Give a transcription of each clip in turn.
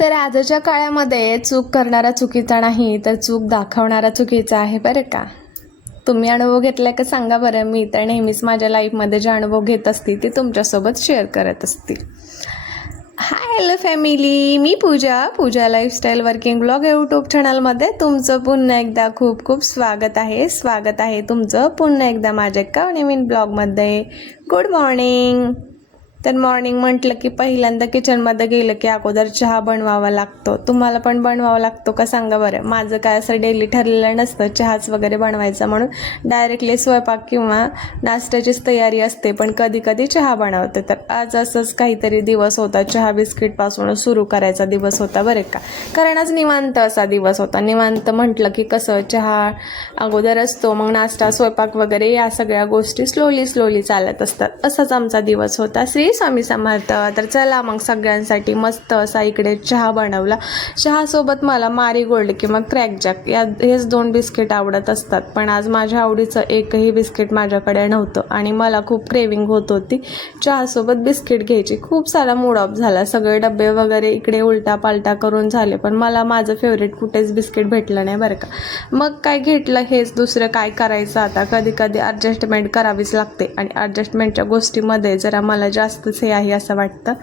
तर आजच्या काळामध्ये चूक करणारा चुकीचा नाही, तर चूक दाखवणारा चुकीचा आहे बरं का. तुम्ही अनुभव घेतलाय का सांगा बरं. मी तर नेहमीच माझ्या लाईफमध्ये जे अनुभव घेत असते ते तुमच्यासोबत शेअर करत असते. हाय हॅलो फॅमिली, मी पूजा लाईफस्टाईल वर्किंग ब्लॉग यूट्यूब चॅनलमध्ये तुमचं पुन्हा एकदा खूप खूप स्वागत आहे तुमचं पुन्हा एकदा माझ्या एका नवीन ब्लॉगमध्ये. Good morning. तर मॉर्निंग म्हटलं की पहिल्यांदा किचनमध्ये गेलं की अगोदर चहा बनवावा लागतो. तुम्हाला पण बनवावा लागतो का सांगा बरं. माझं काय असं डेली ठरलेलं नसतं चहाच वगैरे बनवायचा म्हणून, डायरेक्टली स्वयंपाक किंवा नाश्त्याचीच तयारी असते. पण कधी कधी चहा बनवते. तर आज असंच काहीतरी दिवस होता, चहा बिस्किटपासून सुरू करायचा दिवस होता बरं का. कारण आज निवांत असा दिवस होता. निवांत म्हटलं की कसं चहा अगोदर असतो, मग नाश्ता स्वयंपाक वगैरे या सगळ्या गोष्टी स्लोली चालत असतात. असाच आमचा दिवस होता. श्री स्वामी समर्थ. तर चला मग सगळ्यांसाठी मस्त असा इकडे चहा बनवला. चहासोबत मला मारीगोल्ड किंवा क्रॅकजॅक हेच 2 बिस्किट आवडत असतात. पण आज माझ्या आवडीचं एकही बिस्किट माझ्याकडे नव्हतं आणि मला खूप क्रेविंग होत होती चहासोबत बिस्किट घ्यायची. खूप सारा मूड ऑफ झाला. सगळे डबे वगैरे इकडे उलटा पालटा करून झाले, पण मला माझं फेवरेट कुठेच बिस्किट भेटलं नाही बरं का. मग काय घेतलं हेच, दुसरं काय करायचं आता. कधी कधी ॲडजस्टमेंट करावीच लागते आणि ॲडजस्टमेंटच्या गोष्टीमध्ये जरा मला जास्तच हे आहे असं वाटतं.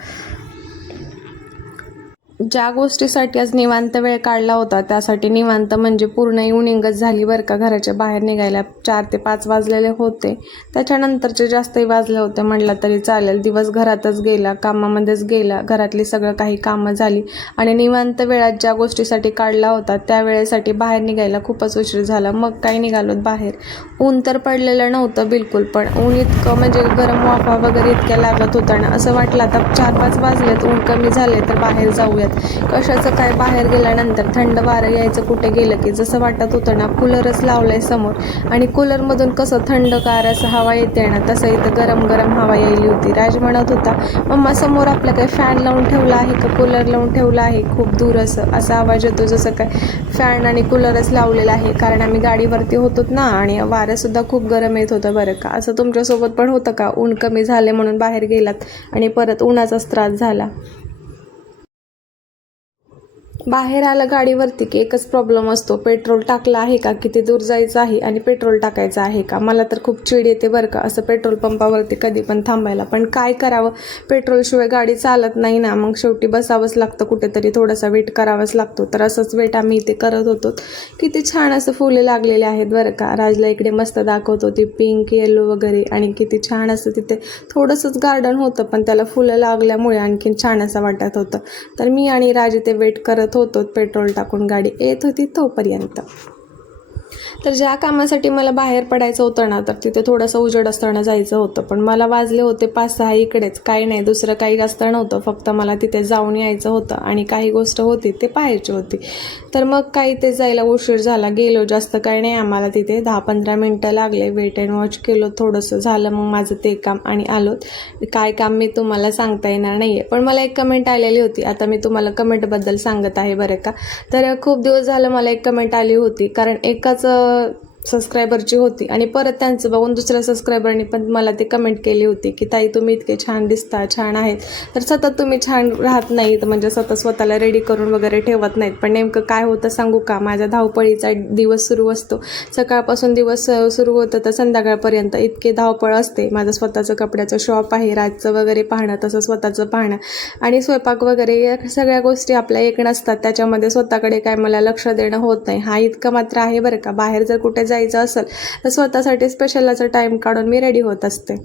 ज्या गोष्टीसाठी आज निवांत वेळ काढला होता त्यासाठी निवांत म्हणजे पूर्ण इव्हनिंगच झाली बरं का. घराच्या बाहेर निघायला 4 ते 5 वाजलेले होते. त्याच्यानंतरचे जास्तही वाजले होते म्हटलं तरी चालेल. दिवस घरातच गेला, कामामध्येच गेला. घरातली सगळं काही कामं झाली आणि निवांत वेळात ज्या गोष्टीसाठी काढला होता त्या वेळेसाठी बाहेर निघायला खूपच उशीर झाला. मग काही निघालोत बाहेर. ऊन तर पडलेलं नव्हतं बिलकुल, पण ऊन इतकं म्हणजे गरम वाफा वगैरे इतक्या लागत होता ना, असं वाटलं आता 4-5 वाजलेत, ऊन कमी झाले तर बाहेर जाऊयात. कशाचं काय, बाहेर गेल्यानंतर थंड वारं यायचं कुठे गेलं की जसं वाटत होतं ना कूलरच लावलाय समोर आणि कूलरमधून कसं थंडगार असं हवा येते ना, तसं इथं गरम गरम हवा यायली होती. राज म्हणत होता, मम्मा समोर आपलं काय फॅन लावून ठेवला आहे का कूलर लावून ठेवला आहे. खूप दूर असा आवाज येतो जसं काय फॅन आणि कूलरच लावलेला आहे. कारण आम्ही गाडीवरती होतो ना आणि वारंसुद्धा खूप गरम येत होतं बरं का. असं तुमच्यासोबत पण होतं का, ऊन कमी झाले म्हणून बाहेर गेलात आणि परत उन्हाचाच त्रास झाला. बाहेर आलं गाडीवरती की एकच प्रॉब्लेम असतो, पेट्रोल टाकलं आहे का, किती दूर जायचं आहे आणि पेट्रोल टाकायचं आहे का. मला तर खूप चिड येते बरं का असं पेट्रोल पंपावरती कधी पण थांबायला. पण काय करावं, पेट्रोलशिवाय गाडी चालत नाही ना. मग शेवटी बसावंच लागतं कुठेतरी, थोडासा वेट करावाच लागतो. तर असंच वेट आम्ही इथे करत होतो. किती छान असं फुले लागलेले आहेत बरं का. राजला इकडे मस्त दाखवत होती पिंक येलो वगैरे, आणि किती छान असं तिथे थोडंसंच गार्डन होतं पण त्याला फुलं लागल्यामुळे आणखीन छान असं वाटत होतं. तर मी आणि राज इथे वेट करत होतो. पेट्रोल टाकून गाडी येत होती तोपर्यंत. तर ज्या कामासाठी मला बाहेर पडायचं होतं ना, तर तिथे थोडंसं उजेड असताना जायचं होतं. पण मला वाजले होते 5-6 इकडेच. काही नाही, दुसरं काही जास्त नव्हतं, फक्त मला तिथे जाऊन यायचं होतं आणि काही गोष्ट होती ते पाहायची होती. तर मग काही ते जायला उशीर झाला. गेलो, जास्त काही नाही आम्हाला तिथे 10-15 मिनटं लागले. वेट अँड वॉच केलं, थोडंसं झालं मग माझं ते काम आणि आलोत. काय काम मी तुम्हाला सांगता येणार नाही आहे, पण मला एक कमेंट आलेली होती. आता मी तुम्हाला कमेंटबद्दल सांगत आहे बरं का. तर खूप दिवस झालं मला एक कमेंट आली होती, कारण एकाच सबस्क्रायबरची होती आणि परत त्यांचं बघून दुसऱ्या सबस्क्रायबरनी पण मला ते कमेंट केली होती की ताई तुम्ही इतके छान दिसता, छान आहेत. तर सतत तुम्ही छान राहत नाहीत, म्हणजे सतत स्वतःला रेडी करून वगैरे ठेवत नाहीत. पण नेमकं काय होतं सांगू का, माझ्या धावपळीचा दिवस सुरू असतो. सकाळपासून दिवस सुरू होतं तर संध्याकाळपर्यंत इतके धावपळ असते. माझं स्वतःचं कपड्याचं शॉप आहे, राजचं वगैरे पाहणं, तसं स्वतःचं पाहणं आणि स्वयंपाक वगैरे या सगळ्या गोष्टी आपल्या एक नसतात. त्याच्यामध्ये स्वतःकडे काय मला लक्ष देणं होत नाही. हा इतकं मात्र आहे बरं का. बाहेर जर कुठे जायचं असेल तर स्वतःसाठी स्पेशल असं टाईम काढून मी रेडी होत असते.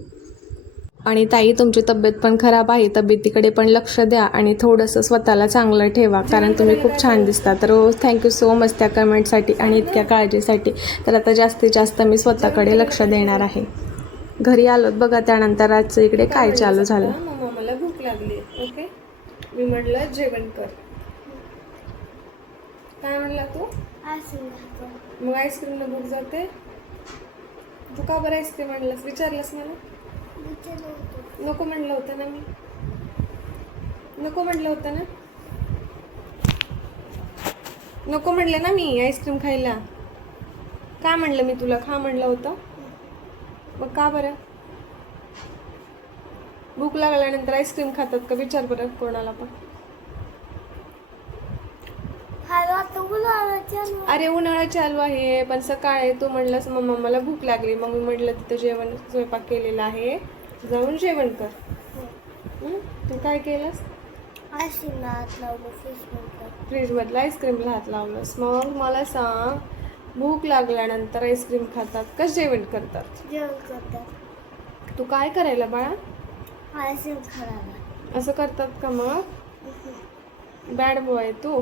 आणि ताई तुमची तब्येत पण खराब आहे, तब्येतीकडे पण लक्ष द्या आणि थोडंसं स्वतःला चांगलं ठेवा, कारण तुम्ही खूप छान दिसता. तर थँक्यू सो मच त्या कमेंटसाठी आणि इतक्या काळजीसाठी. तर आता जास्तीत जास्त मी स्वतःकडे लक्ष देणार आहे. घरी आलोत बघा, त्यानंतर रातचं इकडे काय चालू झालं. मम्मा मला भूक लागली, ओके. मी म्हटलं जेवण कर. काय म्हणला तू? मग आईस्क्रीमला भूक जाते. तू का बरं आईस्क्रीम आणलंस, विचारलंस मला? नको म्हणलं होतं ना मी, नको म्हणलं होतं ना, नको म्हणलं ना मी आईस्क्रीम खायला. का म्हणलं मी तुला खा म्हणलं होतं? मग का बरं? भूक लागल्यानंतर आईस्क्रीम खातात का, विचार बरं कोणाला पण. अरे उन्हाळा चालू आहे, पण सकाळी तू म्हणलंस मम्मा मला भूक लागली, मग मी म्हटलं तिथं जेवण स्वयंपाक केलेला आहे, जाऊन जेवण कर. तू काय केलंस? फ्रीज मधला आईस्क्रीमला हात लावलंस. मग मला सांग, भूक लागल्यानंतर आईस्क्रीम खातात का जेवण करतात? तू काय करायला बाळा? आईस्क्रीम खायला. असं करतात का मग? बॅड बॉय तू.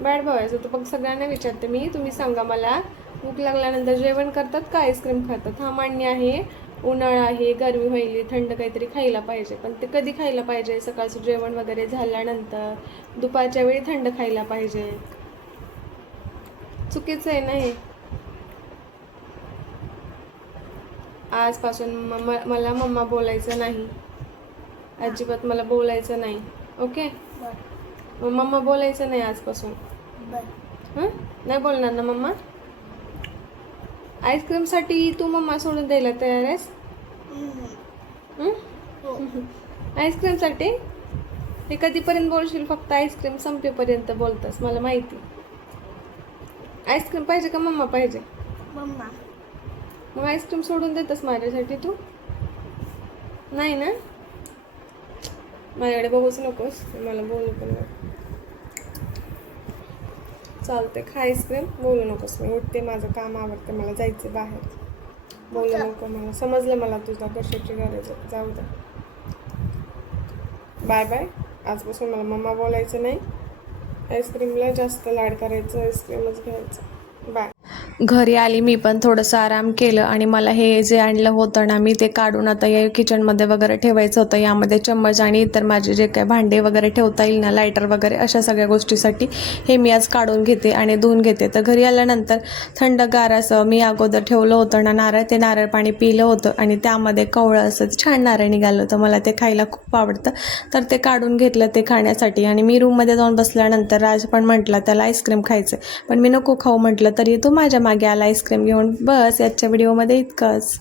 बॅड बॉय असं तू. बघ सगळ्यांना विचारते मी, तुम्ही सांगा मला, भूक लागल्यानंतर जेवण करतात का आईस्क्रीम खातात? हा मान्य आहे, उन्हाळा आहे, गरमी व्हायली, थंड काहीतरी खायला पाहिजे, पण ते कधी खायला पाहिजे? सकाळचं जेवण वगैरे झाल्यानंतर, दुपारच्या वेळी थंड खायला पाहिजे. चुकीचं आहे ना हे. आजपासून मला मम्मा बोलायचं नाही, अजिबात मला बोलायचं नाही. ओके? मग मम्मा बोलायचं नाही आजपासून. नाही बोलणार ना मम्मा? आईस्क्रीमसाठी तू मम्मा सोडून द्यायला तयार आहेस? आईस्क्रीमसाठी? हे कधीपर्यंत बोलशील? फक्त आईस्क्रीम संपेपर्यंत बोलतस, मला माहिती. आईस्क्रीम पाहिजे का मम्मा पाहिजे? मम्मा. मग आईस्क्रीम सोडून देतस माझ्यासाठी तू? नाही ना? माझ्याकडे बघूच नकोस, मला बोलू पण नको. चालते, खा आईस्क्रीम, बोलू नकोस. मी उठते, माझं काम आवडते, मला जायचं बाहेर. बोलू नको मला, समजलं मला तुझा कशाची गरज आहे. जाऊ दे, बाय बाय. आजपासून मला मम्मा बोलायचं नाही, आईस्क्रीमला जास्त लाड करायचं, आईस्क्रीमच घ्यायचं. बाय. घरी आली मी पण थोडंसं आराम केलं आणि मला हे जे आणलं होतं ना मी, ते काढून आता या किचनमध्ये वगैरे ठेवायचं होतं. यामध्ये चम्मच आणि इतर माझे जे काय भांडे वगैरे ठेवता येईल ना, लायटर वगैरे, अशा सगळ्या गोष्टीसाठी हे मी आज काढून घेते आणि धुवून घेते. तर घरी आल्यानंतर थंडगार असं मी अगोदर ठेवलं होतं ना नारळ, ते नारळ पाणी पिलं होतं आणि त्यामध्ये कवळं असं छान नारळ निघालं होतं. मला ते खायला खूप आवडतं, तर ते काढून घेतलं ते खाण्यासाठी. आणि मी रूममध्ये जाऊन बसल्यानंतर राज पण म्हटला त्याला आईस्क्रीम खायचं, पण मी नको खाऊ म्हटलं, तरी तो माझ्या मागे आला आईस्क्रीम घेऊन. बस, याच्या व्हिडिओमध्ये इतकंच.